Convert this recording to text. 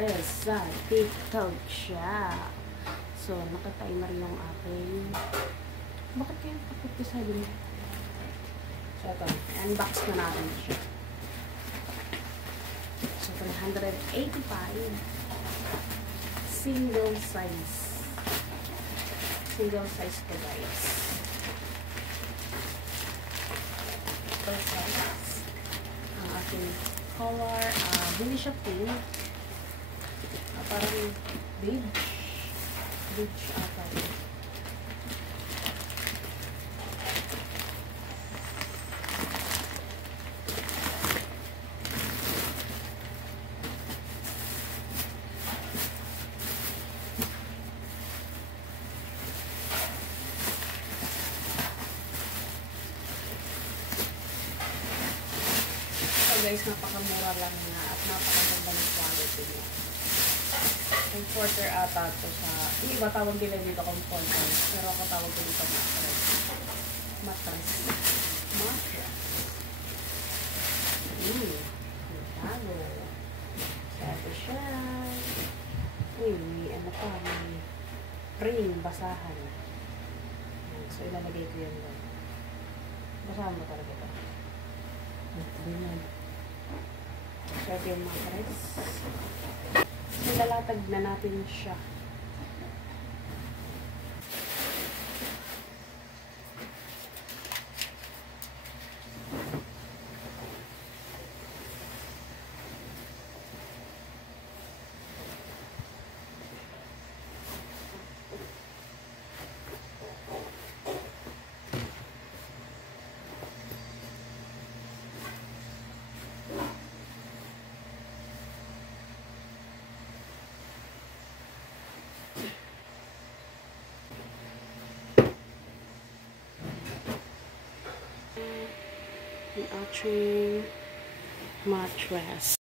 Pares sa TikTok Shop. So, naka-timer yung aking... Bakit kaya naka-57? So, ito. Unbox na natin siya. So, 385. Single size. Single size ko, guys. Single size. Ang aking color. Hindi siya pink. Parang beige. Beige ata. Guys, napakamura lang niya at napakaganda ng quality niya. Comforter ata ito sa... Yung iba tawag nila dito comforter. Pero ako tawag ko dito mattress. Mattress. Mattress. Bago. So, ito siya. Uy, may ano pa. May ring, basahan. So, ilalagay ko yan doon. Basahan mo talaga ito. Ito yan. So, ito yung mattress. Nilalatag na natin siya. Ang ating mattress.